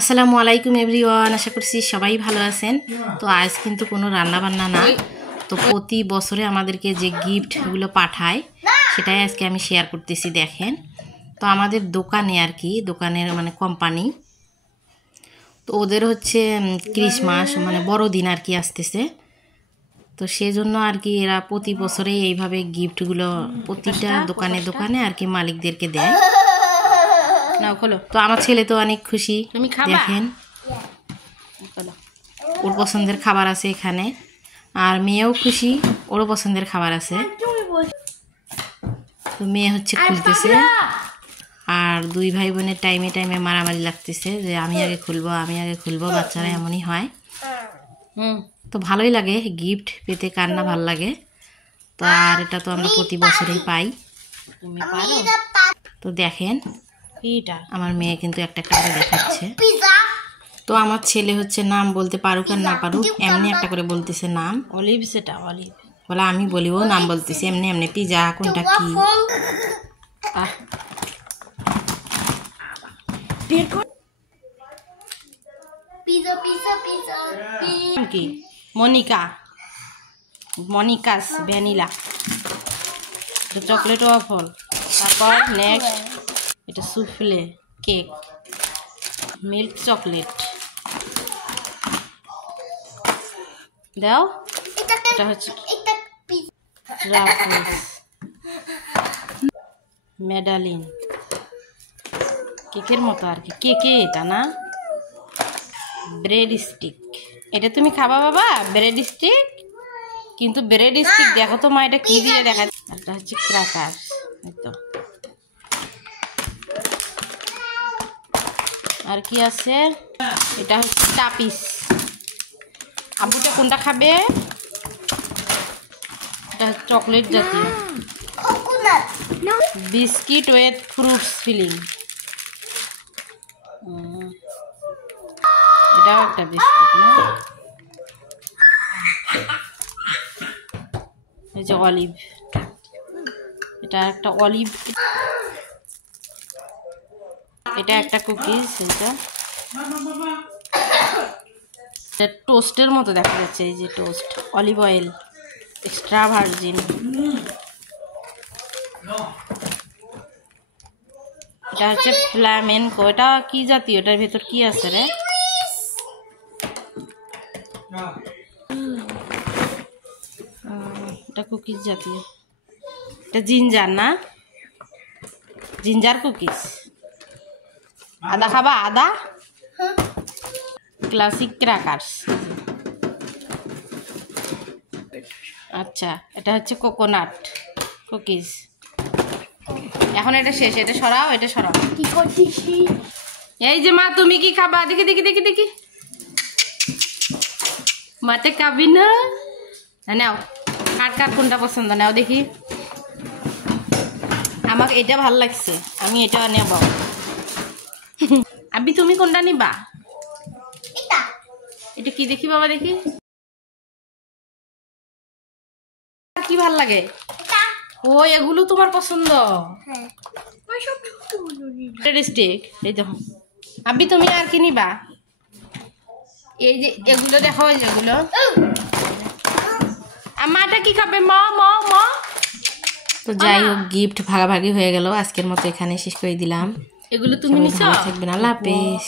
আসসালামু আলাইকুম এভরিওয়ান, আশা করছি সবাই ভালো আছেন। তো আজ কিন্তু কোনো রান্না বান্না না, তো প্রতি বছরে আমাদেরকে যে গিফটগুলো পাঠায় সেটাই আজকে আমি শেয়ার করতেছি। দেখেন, তো আমাদের দোকানে আর কি, দোকানের মানে কোম্পানি, তো ওদের হচ্ছে ক্রিসমাস মানে বড়দিন আর কি আসতেছে। তো সেজন্য আর কি এরা প্রতি বছরে এইভাবে গিফটগুলো প্রতিটা দোকানে দোকানে আর কি মালিকদেরকে দেয়। নাও খোলো। তো আমার ছেলে তো অনেক খুশি, দেখেন ওর পছন্দের খাবার আছে এখানে, আর মেয়েও খুশি, ওরও পছন্দের খাবার আছে। তো মেয়ে হচ্ছে খুলতেছে, আর দুই ভাই বোনের টাইমে টাইমে মারামারি লাগতেছে যে আমি আগে খুলবো আমি আগে খুলবো। বাচ্চারা এমনই হয়। তো ভালোই লাগে গিফট পেতে, কার না ভালো লাগে। তো আর এটা তো আমরা প্রতি বছরেই পাই। তুমি পারো? তো দেখেন আমার মেয়ে কিন্তু একটা একটা করে দেখাচ্ছে। তো আমার ছেলে হচ্ছে নাম বলতে পারুক আর না পারুক, এমনি একটা করে বলতেছে নাম। অলিভ, সেটা অলিভ বলে আমি বলি, ও নাম বলতেছে এমনি এমনি। পিজা কোনটা কি? কি Monica, Monica's vanilla, chocolate waffle. তারপর নেক্সট এটা সুফলে কেক, মিল্ক চকলেট দাও। এটা হচ্ছে মেডালিন, কেকের মতো আর কি, কেকে এটা না। ব্রেড স্টিক, এটা তুমি খাবা বাবা? ব্রেড স্টিক, কিন্তু ব্রেড স্টিক দেখো তো মা, এটা কি দিয়ে দেখা। এটা হচ্ছে ক্র্যাকার। তো আর কি আছে? এটা হচ্ছে টাপিস। আব্বুটা কোনটা খাবে? এটা চকলেট জাতীয় বিস্কিট উইথ ফ্রুটস ফিলিং। এটাও একটা বিস্কিট না। এই যে অলিভ, এটা একটা অলিভ। এটা একটা কুকিজ, এটা টোস্টের মতো দেখা যাচ্ছে। এই যে toast, olive oil, extra virgin. এটা হচ্ছে ফ্লামেনকো। এটা কি জাতীয়? এটার ভেতর কি আছে রে? এটা কুকিজ জাতীয়। এটা জিঞ্জার না, জিঞ্জার কুকিজ। আদা খাবা? আদা। Classic crackers. আচ্ছা, এটা হচ্ছে কোকোনাট কুকিজ। এখন এটা শেষ, এটা সরাও, এটা সরাও। কি করছিস? এই যে মা, তুমি কি খাবা? দেখি দেখি দেখি দেখি। মাতে খাবি না? নাও, কার কার কোনটা পছন্দ নাও দেখি। আমাকে এটা ভাল লাগছে, আমি এটা নেব। আবি তুমি কোনটা নিবা? এটা কি দেখি বাবা, দেখি কি ভাল লাগে। ও এগুলো তোমার পছন্দ? এই দেখো আবি, তুমি আর কি নিবা? এই যে এগুলো দেখো, যেগুলো আমারটা কি খাবে মা? মা মা। তো যাই হোক, গিফট ভাগাভাগি হয়ে গেল। আজকের মতো এখানে শেষ করে দিলাম। এগুলো তুমি নিছো? থাকবেন, আল্লাহ হাফেজ।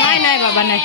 নাই নাই বাবা নাই।